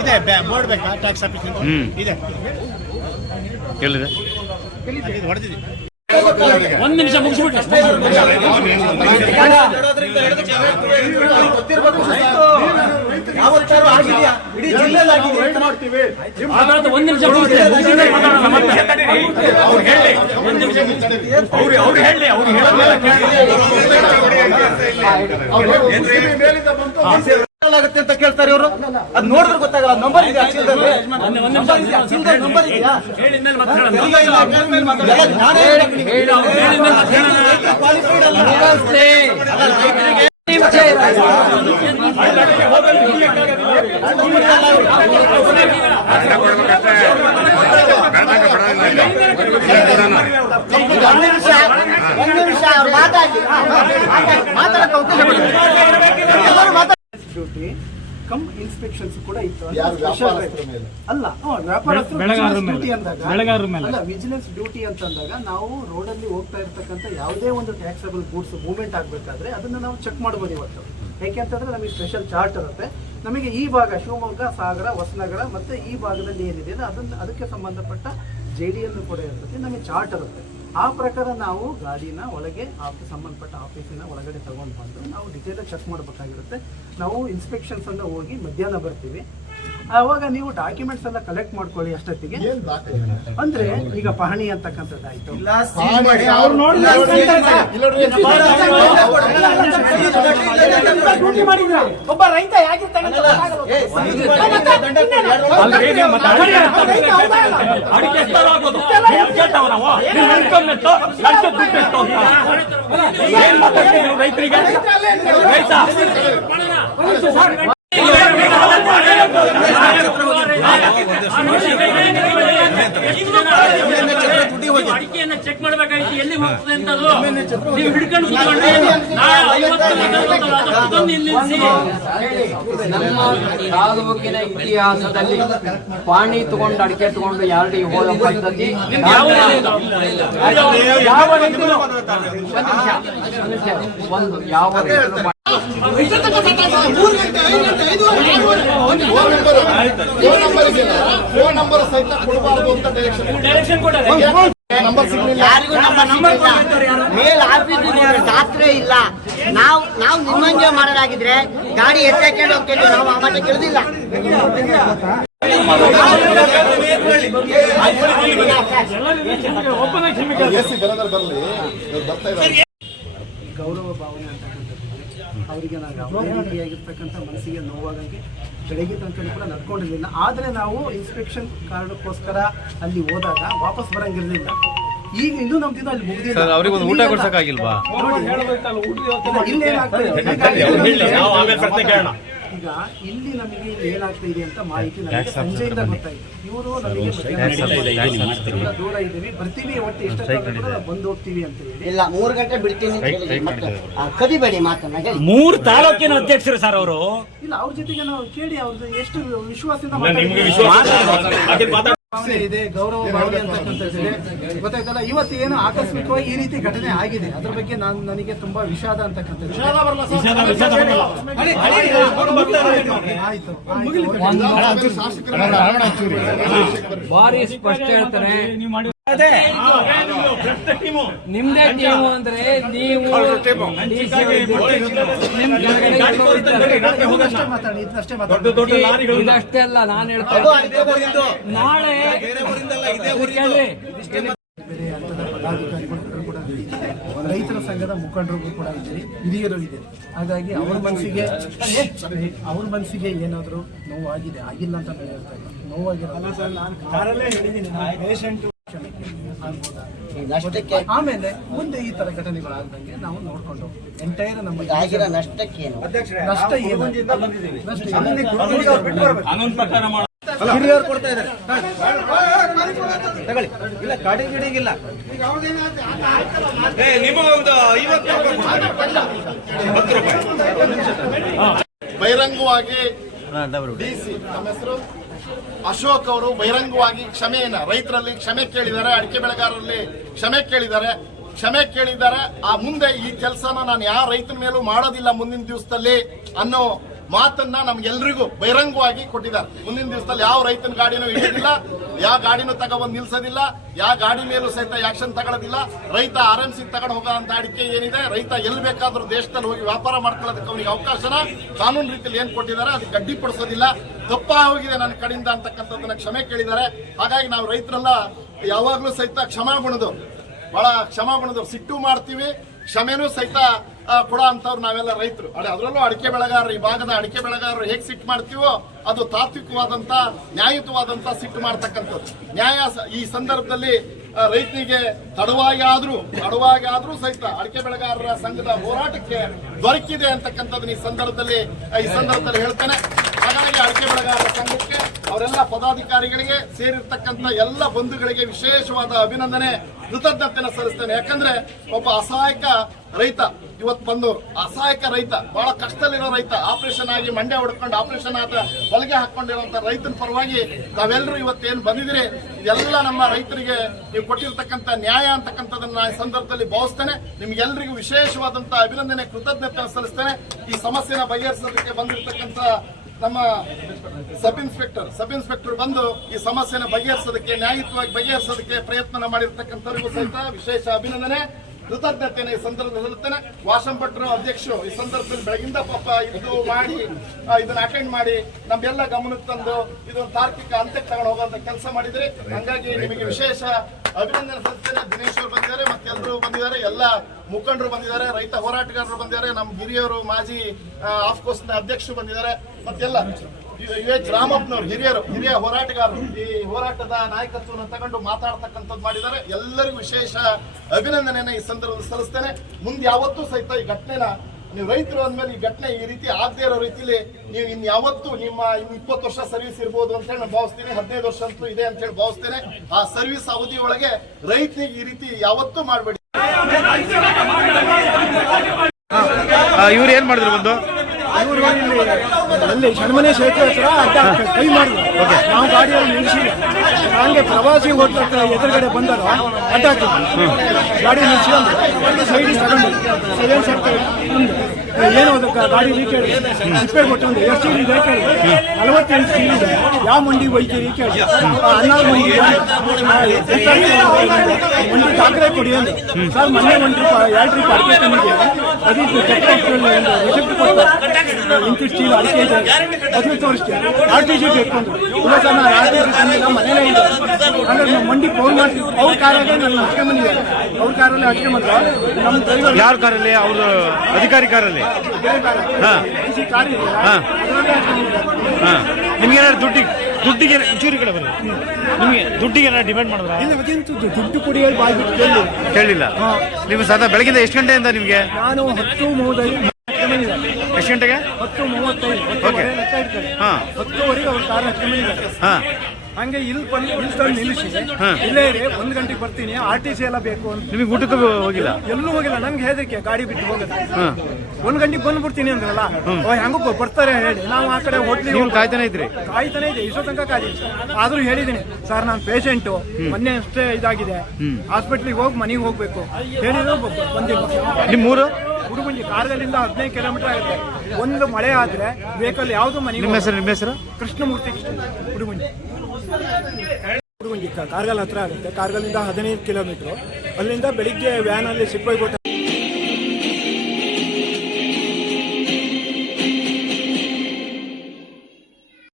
ಇದೆ ಬೋರ್ಡ್ ಬೇಕಾ tax office ಇದೆ ಕೇಳಿದೆ ಹೊಡೆದಿದೆ. ಒಂದು ನಿಮಿಷ ಮುಗಿಸ್ಬಿಟ್ಟು ಒಂದು ನಿಮಿಷ ಆಗುತ್ತೆ ಅಂತ ಕೇಳ್ತಾರೆ ಇವರು. ಅದ್ ನೋಡಿದ್ರೆ ಗೊತ್ತಾಗಲ್ಲ. ನಂಬರ್ ಇದೆ ಡ್ಯೂಟಿ ಕಮ್ ಇನ್ಸ್ಪೆಕ್ಷನ್ಸ್ ಕೂಡ ಇತ್ತು. ಅಲ್ಲ ಡ್ಯೂಟಿ ಅಂದಾಗ ಅಲ್ಲ ವಿಜಿಲೆನ್ಸ್ ಡ್ಯೂಟಿ ಅಂತಂದಾಗ ನಾವು ರೋಡಲ್ಲಿ ಹೋಗ್ತಾ ಇರ್ತಕ್ಕಂಥ ಯಾವುದೇ ಒಂದು ಟ್ಯಾಕ್ಸಬಲ್ ಗೂಡ್ಸ್ ಮೂವ್ಮೆಂಟ್ ಆಗಬೇಕಾದ್ರೆ ಅದನ್ನ ನಾವು ಚೆಕ್ ಮಾಡ್ಬೋದು ಇವತ್ತು. ಯಾಕೆ ಅಂತಂದ್ರೆ ನಮಗೆ ಸ್ಪೆಷಲ್ ಚಾರ್ಟ್ ಇರುತ್ತೆ. ನಮಗೆ ಈ ಭಾಗ ಶಿವಮೊಗ್ಗ, ಸಾಗರ, ಹೊಸನಗರ ಮತ್ತೆ ಈ ಭಾಗದಲ್ಲಿ ಏನಿದೆ ಅದಕ್ಕೆ ಸಂಬಂಧಪಟ್ಟ JDL ಕೂಡ ಇರ್ತದೆ. ನಮಗೆ ಚಾರ್ಟ್ ಇರುತ್ತೆ. ಆ ಪ್ರಕಾರ ನಾವು ಗಾಡಿನ ಒಳಗೆ ಸಂಬಂಧಪಟ್ಟ ಆಫೀಸಿನ ಒಳಗಡೆ ತಗೊಂಡು ಬಂದು ನಾವು ಡಿಟೇಲ್ ಚೆಕ್ ಮಾಡಬೇಕಾಗಿರುತ್ತೆ. ನಾವು ಇನ್ಸ್ಪೆಕ್ಷನ್ಸ್ ಅನ್ನ ಹೋಗಿ ಮಧ್ಯಾಹ್ನ ಬರ್ತೀವಿ. ಆವಾಗ ನೀವು ಡಾಕ್ಯುಮೆಂಟ್ಸ್ ಎಲ್ಲ ಕಲೆಕ್ಟ್ ಮಾಡ್ಕೊಳ್ಳಿ. ಅಷ್ಟೊತ್ತಿಗೆ ಅಂದ್ರೆ ಈಗ ಪಹಣಿ ಅಂತಕ್ಕಂಥದ್ದಾಯ್ತು. ಒಬ್ಬ ರೈತ ಅಡಿಕೆಯನ್ನ ಚೆಕ್ ಮಾಡಬೇಕಾಗಿತ್ತು, ಎಲ್ಲಿ ಹೋಗ್ತದೆ ಅಂತ ನೀವು ಹಿಡ್ಕೊಂಡು ಕೂತ್ಕೊಂಡ್ರೆ ನಮ್ಮ ತಾಲೂಕಿನ ಇತಿಹಾಸದಲ್ಲಿ ಪಾಣಿ ತಗೊಂಡು ಅಡಿಕೆ ತಗೊಂಡು ಯಾರಡಿ ಹೋದ ಪದ್ಧತಿ ಒಂದು ಯಾವ ಫೋನ್ ನಂಬರ್ ಸಹಿತ ಕೊಡಬಾರದು ಅಂತ ಡೈರೆಕ್ಷನ್ ಮೇಲ್ ಆಫೀಸ್ ಜಾತ್ರೆ ಇಲ್ಲ. ನಾವು ನಿಮ್ಮಂಗೆ ಮಾಡೋದಾಗಿದ್ರೆ ಗಾಡಿ ಎತ್ತಕೊಂಡು ಹೋಗ್ತಿದ್ವಿ. ನಾವು ಆ ಮಾತು ಕೇಳಿದಿಲ್ಲ. ಗೌರವ ಭಾವನೆ ಅವರಿಗೆ ನಾವು ಯಾವುದೇ ರೀತಿಯಾಗಿರ್ತಕ್ಕಂಥ ಮನಸ್ಸಿಗೆ ನೋವಾಗಂಗೆ ಬೆಳಗ್ಗೆ ತನಕ ಕೂಡ ನಡ್ಕೊಂಡಿರಲಿಲ್ಲ. ಆದರೆ ನಾವು ಇನ್ಸ್ಪೆಕ್ಷನ್ ಕಾರಣಕ್ಕೋಸ್ಕರ ಅಲ್ಲಿ ಹೋದಾಗ ವಾಪಸ್ ಬರಂಗಿರಲಿಲ್ಲ. ಈಗ ಇನ್ನೂ ನಮ್ದಿನ ಅಲ್ಲಿ ಮುಗಿದಿಲ್ಲ. ಅವ್ರಿಗೆ ಒಂದು ಊಟ ಕೊಡ್ಸಕ್ಕಾಗಿಲ್ವಾ? ಈಗ ಇಲ್ಲಿ ನಮಗೆ ಏನಾಗ್ತಾ ಇದೆ ಅಂತ ಮಾಹಿತಿ ನಮಗೆ ಸಂಜೆಯಿಂದ ಗೊತ್ತಾಯ್ತು. ಇವರು ನಮಗೆ ದೂರ ಇದ್ದೀವಿ, ಬರ್ತೀವಿ, ಒಟ್ಟು ಎಷ್ಟೊತ್ತಾದ್ರೂ ಬಂದು ಹೋಗ್ತೀವಿ ಅಂತ ಹೇಳಿ ಇಲ್ಲ 3 ಗಂಟೆ ಬಿಡ್ತೀನಿ ಕದಿಬೇಡಿ ಮಾತನ್ನ. 3 ತಾಲೂಕಿನ ಅಧ್ಯಕ್ಷರು ಸರ್ ಅವರು. ಇಲ್ಲ ಅವ್ರ ಜೊತೆಗೆ ನಾವು ಕೇಳಿ ಅವ್ರದ್ದು ಎಷ್ಟು ವಿಶ್ವಾಸದಿಂದ ಇದೆ, ಗೌರವ ಭಾವನೆ ಅಂತಕ್ಕಂಥದ್ದಿದೆ. ಗೊತ್ತಾಯ್ತಲ್ಲ. ಇವತ್ತು ಏನು ಆಕಸ್ಮಿಕವಾಗಿ ಈ ರೀತಿ ಘಟನೆ ಆಗಿದೆ, ಅದ್ರ ಬಗ್ಗೆ ನನಗೆ ತುಂಬಾ ವಿಷಾದ ಅಂತಕ್ಕಂಥದ್ದು. ಭಾರಿ ಸ್ಪಷ್ಟ ಹೇಳ್ತಾರೆ. ನಿಮ್ದೇ ಟೀಮು ಅಂದ್ರೆ ನೀವು ಇದಷ್ಟೇ ಅಲ್ಲ. ನಾನು ಹೇಳ್ತಾ ನಾಳೆ ಪದಾಧಿಕಾರಿಗಳು ಕೂಡ ರೈತರ ಸಂಘದ ಮುಖಂಡರು ಕೂಡ ಇದ್ದೀರಿ, ಹಿರಿಯರು ಇದೆ. ಹಾಗಾಗಿ ಅವ್ರ ಮನಸ್ಸಿಗೆ ಏನಾದರೂ ನೋವಾಗಿದೆ, ಆಗಿಲ್ಲ ಅಂತ ಹೇಳ್ತಾ ಇಲ್ಲ. ನೋವಾಗಿರಲ್ಲ. ಆಮೇಲೆ ಮುಂದೆ ಈ ತರ ಘಟನೆಗಳಾಗದಂಗೆ ನಾವು ನೋಡ್ಕೊಂಡು ಎಂಟೈರ್ ನಮ್ಮ ನಷ್ಟಕ್ಕೆ ನಷ್ಟ ಏನು ಹಿರಿಯರು ಕೊಡ್ತಾ ಇದ್ದಾರೆ. ತಗೊಳ್ಳಿ. ಇಲ್ಲ ಗಾಡಿ ಗಿಡಿಗಿಲ್ಲ. ಬಹಿರಂಗವಾಗಿ DC ನಮ್ಮ ಹೆಸರು ಅಶೋಕ್ ಅವರು ಬಹಿರಂಗವಾಗಿ ಕ್ಷಮೆಯನ್ನ ರೈತರಲ್ಲಿ ಕ್ಷಮೆ ಕೇಳಿದ್ದಾರೆ, ಅಡಿಕೆ ಬೆಳೆಗಾರರಲ್ಲಿ ಕ್ಷಮೆ ಕೇಳಿದ್ದಾರೆ. ಕ್ಷಮೆ ಕೇಳಿದ್ದಾರೆ. ಆ ಮುಂದೆ ಈ ಕೆಲಸನ ನಾನು ಯಾವ ರೈತನ ಮೇಲೂ ಮಾಡೋದಿಲ್ಲ ಮುಂದಿನ ದಿವಸದಲ್ಲಿ ಅನ್ನೋ ಮಾತನ್ನ ನಮ್ಗೆಲ್ರಿಗೂ ಬಹಿರಂಗವಾಗಿ ಕೊಟ್ಟಿದ್ದಾರೆ. ಮುಂದಿನ ದಿವಸದಲ್ಲಿ ಯಾವ ರೈತನ ಗಾಡಿನೂ ಹಿಡಿಯೋದಿಲ್ಲ, ಯಾವ ಗಾಡಿನೂ ತಗೊಂಡ್ಬಂದು ನಿಲ್ಸೋದಿಲ್ಲ, ಯಾವ ಗಾಡಿ ಮೇಲೂ ಸಹಿತ ಆಕ್ಷನ್ ತಗೊಳ್ಳೋದಿಲ್ಲ. ರೈತ RMC ತಗೊಂಡು ಹೋಗೋ ಅಂತ ಅಡಿಕೆ ಏನಿದೆ, ರೈತ ಎಲ್ಲಿ ಬೇಕಾದ್ರೂ ದೇಶದಲ್ಲಿ ಹೋಗಿ ವ್ಯಾಪಾರ ಮಾಡ್ಕೊಳ್ಳೋದಕ್ಕೆ ಅವನಿಗೆ ಅವಕಾಶನ ಕಾನೂನು ರೀತಿಯಲ್ಲಿ ಏನ್ ಕೊಟ್ಟಿದ್ದಾರೆ ಅದಕ್ಕೆ ಅಡ್ಡಿಪಡಿಸೋದಿಲ್ಲ. ತಪ್ಪಾಗೋಗಿದೆ ನನ್ನ ಕಡೆಯಿಂದ ಅಂತಕ್ಕಂಥದ್ದನ್ನ ಕ್ಷಮೆ ಕೇಳಿದ್ದಾರೆ. ಹಾಗಾಗಿ ನಾವು ರೈತರೆಲ್ಲ ಯಾವಾಗ್ಲೂ ಸಹಿತ ಕ್ಷಮಾಗುಣದು, ಬಹಳ ಕ್ಷಮಾಗುಣದು, ಸಿಟ್ಟು ಮಾಡ್ತೀವಿ, ಕ್ಷಮೆನೂ ಸಹಿತ ಕೊಡೋ ಅಂತವ್ರು ನಾವೆಲ್ಲ ರೈತರು. ಅದರಲ್ಲೂ ಅಡಿಕೆ ಬೆಳೆಗಾರರು, ಈ ಭಾಗದ ಅಡಿಕೆ ಬೆಳೆಗಾರರು ಹೇಗೆ ಸಿಟ್ಟು ಮಾಡ್ತೀವೋ ಅದು ತಾತ್ವಿಕವಾದಂತ ನ್ಯಾಯಯುತವಾದಂತ ಸಿಟ್ಟು ಮಾಡ್ತಕ್ಕಂಥದ್ದು. ನ್ಯಾಯ ಈ ಸಂದರ್ಭದಲ್ಲಿ ರೈತನಿಗೆ ತಡವಾಗಿ ಆದ್ರೂ ಸಹಿತ ಅಡಿಕೆ ಬೆಳೆಗಾರರ ಸಂಘದ ಹೋರಾಟಕ್ಕೆ ದೊರಕಿದೆ ಅಂತಕ್ಕಂಥದ್ದನ್ನ ಈ ಸಂದರ್ಭದಲ್ಲಿ ಹೇಳ್ತೇನೆ. ಹಾಗಾಗಿ ಅಡಿಕೆ ಬೆಳೆಗಾರರ ಸಂಘಕ್ಕೆ, ಅವರೆಲ್ಲ ಪದಾಧಿಕಾರಿಗಳಿಗೆ, ಸೇರಿರ್ತಕ್ಕಂಥ ಎಲ್ಲ ಬಂಧುಗಳಿಗೆ ವಿಶೇಷವಾದ ಅಭಿನಂದನೆ, ಕೃತಜ್ಞತೆಯನ್ನು ಸಲ್ಲಿಸ್ತೇನೆ. ಯಾಕಂದ್ರೆ ಒಬ್ಬ ಅಸಹಾಯಕ ರೈತ ಇವತ್ತು ಬಂದವರು, ಅಸಹಾಯಕ ರೈತ, ಬಹಳ ಕಷ್ಟದಲ್ಲಿರೋ ರೈತ, ಆಪರೇಷನ್ ಆಗಿ ಮಂಡ್ಯ ಹೊಡ್ಕೊಂಡು ಆಪರೇಷನ್ ಆದ ಹೊಲಿಗೆ ಹಾಕೊಂಡಿರುವಂತ ರೈತನ ಪರವಾಗಿ ತಾವೆಲ್ಲರೂ ಇವತ್ತೇನು ಬಂದಿದ್ದೀರಿ, ಎಲ್ಲ ನಮ್ಮ ರೈತರಿಗೆ ನೀವು ಕೊಟ್ಟಿರ್ತಕ್ಕಂಥ ನ್ಯಾಯ ಅಂತಕ್ಕಂಥದನ್ನ ಈ ಸಂದರ್ಭದಲ್ಲಿ ಭಾವಿಸ್ತೇನೆ. ನಿಮ್ಗೆಲ್ಲರಿಗೂ ವಿಶೇಷವಾದಂತ ಅಭಿನಂದನೆ, ಕೃತಜ್ಞತೆ ಸಲ್ಲಿಸ್ತೇನೆ. ಈ ಸಮಸ್ಯೆನ ಬಗೆಹರಿಸೋದಕ್ಕೆ ಬಂದಿರತಕ್ಕಂಥ ನಮ್ಮ ಸಬ್ ಇನ್ಸ್ಪೆಕ್ಟರ್ ಬಂದು ಈ ಸಮಸ್ಯೆನ ಬಗೆಹರಿಸೋದಕ್ಕೆ, ನ್ಯಾಯಯುತವಾಗಿ ಬಗೆಹರಿಸೋದಕ್ಕೆ ಪ್ರಯತ್ನ ಮಾಡಿರ್ತಕ್ಕಂಥವ್ರಿಗೂ ಸಹಿತ ವಿಶೇಷ ಅಭಿನಂದನೆ, ಕೃತಜ್ಞತೆಯನ್ನು ಈ ಸಂದರ್ಭದಲ್ಲಿ ಹೇಳುತ್ತೇನೆ. ವಾಸಂ ಭಟ್ರು ಅಧ್ಯಕ್ಷರು ಈ ಸಂದರ್ಭದಲ್ಲಿ ಬೆಳಗಿಂದ ಪಾಪ ಇದು ಮಾಡಿ ಇದನ್ನ ಅಟೆಂಡ್ ಮಾಡಿ ನಮ್ಮೆಲ್ಲ ಗಮನಕ್ಕೆ ತಂದು ಇದೊಂದು ತಾರ್ಕಿಕ ಅಂತ್ಯಕ್ಕೆ ತಗೊಂಡು ಹೋಗುವಂತ ಕೆಲಸ ಮಾಡಿದ್ರಿ. ಹಂಗಾಗಿ ನಿಮಗೆ ವಿಶೇಷ ಅಭಿನಂದನೆ ಸಲ್ಲಿಸ್ತೇನೆ. ದಿನೇಶ್ ಅವರು ಬಂದಿದ್ದಾರೆ, ಮತ್ತೆಲ್ಲರೂ ಬಂದಿದ್ದಾರೆ, ಎಲ್ಲ ಮುಖಂಡರು ಬಂದಿದ್ದಾರೆ, ರೈತ ಹೋರಾಟಗಾರರು ಬಂದಿದ್ದಾರೆ, ನಮ್ಮ ಹಿರಿಯರು, ಮಾಜಿ ಆಫ್ಕೋರ್ಸ್ ನ ಅಧ್ಯಕ್ಷರು ಬಂದಿದ್ದಾರೆ, ಮತ್ತೆಲ್ಲ UH ರಾಮಪ್ಪನವರು ಹಿರಿಯ ಹೋರಾಟಗಾರರು ಈ ಹೋರಾಟದ ನಾಯಕತ್ವವನ್ನು ತಗೊಂಡು ಮಾತಾಡ್ತಕ್ಕಂಥದ್ದು ಮಾಡಿದ್ದಾರೆ. ಎಲ್ಲರಿಗೂ ವಿಶೇಷ ಅಭಿನಂದನೆಯನ್ನ ಈ ಸಂದರ್ಭದಲ್ಲಿ ಸಲ್ಲಿಸ್ತೇನೆ. ಮುಂದೆ ಯಾವತ್ತೂ ಸಹಿತ ಈ ಘಟನೆನ ನೀವು ರೈತರು ಅಂದ್ಮೇಲೆ ಈ ಘಟನೆ ಈ ರೀತಿ ಆಗದೆ ಇರೋ ರೀತಿಯಲ್ಲಿ ನೀವು ಇನ್ಯಾವತ್ತೂ ನಿಮ್ಮ 20 ವರ್ಷ ಸರ್ವಿಸ್ ಇರ್ಬೋದು ಅಂತ ಹೇಳಿ ನಾನು ಭಾವಿಸ್ತೀನಿ, 15 ವರ್ಷ ಅಂತೂ ಇದೆ ಅಂತ ಹೇಳಿ ಭಾವಿಸ್ತೇನೆ. ಆ ಸರ್ವಿಸ್ ಅವಧಿ ಒಳಗೆ ರೈತನಿಗೆ ಈ ರೀತಿ ಯಾವತ್ತೂ ಮಾಡಬೇಡಿ. ಇವ್ರು ಏನ್ ಮಾಡಿದ್ರು ಬಂದು ಅಲ್ಲಿ ಶಣಮನೆ ಕ್ಷೇತ್ರ ಹತ್ರ ಅಡ್ಡ ಕೈ ಮಾಡಿದ್ರು. ನಾವು ಗಾಡಿಯಲ್ಲಿ ನಿಲ್ಲಿಸಿ ಹಂಗೆ ಪ್ರವಾಸಿ ಹೋಟ್ಲ ಎದುರುಗಡೆ ಬಂದರು, ಅಡ್ಡ ಹಾಕಿದ್ರು, ಗಾಡಿ ನಿಲ್ಲಿಸಿ ಸೈಡಿಗೆ ತಗೊಂಡು ಸೈಲೆನ್ಸ್ ಏನು ಗಾಡಿ ಲೀಕೇಜ್ ಸಿಪ್ಪೆ ಕೊಟ್ಟು ಎಷ್ಟು ಇದೆ ಕೇಳಿ, 48 ಇದೆ, ಯಾವ ಮಂಡಿ ಒಯ್ತೀರಿ ಕೇಳಿ, 16 ಮಂಡಿ ಮಂಡಿ ದಾಖಲೆ ಕೊಡಿ ಅಂದ್ರೆ ಸರ್ ಮೊನ್ನೆ 1 ರೂಪಾಯಿ 2 ರೂಪಾಯಿ ಅಡಿಕೆ ತಂದಿದೆ, ಅದಕ್ಕೆ ರಿಸಿಪ್ಟ್ ಕೊಡ್ತಾರೆ, ಇಂತಿ ಸ್ಟೀಲ್ ಅಡಿಕೆ ಇದೆ 15 ವರ್ಷಕ್ಕೆ RTC ಬೇಕು ಅಂದ್ರೆ ಇಲ್ಲ ಸರ್ ನಾನು RTC ತಂದಿಲ್ಲ ಮನೇಲೇ ಇದೆ ಅಂದ್ರೆ ಮಂಡಿ ಫೋನ್ ಮಾಡ್ತೀವಿ. ಅವ್ರ ಕಾರಲ್ಲಿ ನಾನು ಅಟ್ಕೆ ಬಂದಿದ್ದಾರೆ, ಅವ್ರ ಕಾರಲ್ಲಿ ಅಟ್ಕೆ ಬಂದ್ರೆ ನಮ್ಮ ಡ್ರೈವರ್ ಯಾರ ಕಾರಲ್ಲಿ? ಅವರು ಅಧಿಕಾರಿ ಕಾರಲ್ಲಿ? ನಿಮ್ಗೇನಾದ್ರು ದುಡ್ಡಿಗೆ ಚೂರಿ ಕಡೆ ಬನ್ನಿ, ನಿಮಗೆ ದುಡ್ಡಿಗೆ ಏನಾದ್ರು ಡಿಮ್ಯಾಂಡ್ ಮಾಡಿದ್ರ? ದುಡ್ಡು ಕೊಡಿ ಕೇಳಿಲ್ಲ. ನೀವು ಸದಾ ಬೆಳಗಿಂದ ಎಷ್ಟು ಗಂಟೆಯಿಂದ ನಿಮ್ಗೆ? ನಾನು 10:35 ಎಷ್ಟು ಗಂಟೆಗೆ? 10:35 ಓಕೆ. ಹಾ, 10:00ವರೆಗೆ ಅವ್ರ ಕಾರ್ ಹಚ್ಕೊಂಡ್ ಬಂದಿದ್ದಾರೆ. ಹಾ, ಹಂಗೆ ಇಲ್ಲಿ ನಿಲ್ಲಿಸಿ ಇಲ್ಲೇ 1 ಗಂಟೆಗೆ ಬರ್ತೀನಿ, RTC ಎಲ್ಲ ಬೇಕು ಅಂತ. ನಿಮಗೆ ಊಟಕ್ಕೆ ಹೋಗಿಲ್ಲ? ಎಲ್ಲೂ ಹೋಗಿಲ್ಲ, ನಂಗೆ ಹೆದರಿಕೆ ಗಾಡಿ ಬಿಟ್ಟು ಹೋಗೋದು. 1 ಗಂಟೆಗೆ ಬಂದ್ಬಿಡ್ತೀನಿ ಅಂದ್ರಲ್ಲ, ಹೆಂಗ ಬರ್ತಾರೆ ಹೇಳಿ, ನಾವು ಆ ಕಡೆ ಹೋಟ್ಲಿಗೆ ಕಾಯ್ತಾನೆ ಇದ್ರಿ? ಕಾಯ್ತಾನೆ ಇದೆ, ಇಷ್ಟೋ ತನಕ ಕಾಯ್ತೀನಿ. ಆದ್ರೂ ಹೇಳಿದೀನಿ ಸರ್ ನಾನು ಪೇಷಂಟು, ಮೊನ್ನೆ ಅಷ್ಟೇ ಇದಾಗಿದೆ, ಹಾಸ್ಪಿಟ್ಲಿಗೆ ಹೋಗಿ ಮನೆಗೆ ಹೋಗ್ಬೇಕು ಹೇಳಿದ್ರು ಬಂದಿಲ್ಲ. ನಿಮ್ಮೂರು? ಹುಡುಗುಂಜಿ, ಕಾರ್ಗಲ್ಲಿಂದ 15 ಕಿಲೋಮೀಟರ್ ಆಗುತ್ತೆ. ಒಂದು ಮಳೆ ಆದ್ರೆ ವೆಹಿಕಲ್ ಯಾವ್ದು ಮನೆಗೆ. ನಿಮ್ಮ ಹೆಸರು? ಕೃಷ್ಣಮೂರ್ತಿ ಹುಡುಗುಂಜಿ. ಕಾರ್ಗಲ್ ಹತ್ರ ಆಗುತ್ತೆ, ಕಾರ್ಗಲ್ಲಿಂದ 15 ಕಿಲೋಮೀಟರ್. ಅಲ್ಲಿಂದ ಬೆಳಿಗ್ಗೆ ವ್ಯಾನ್ ಅಲ್ಲಿ ಸಿಪ್ಪೈಗೋಟ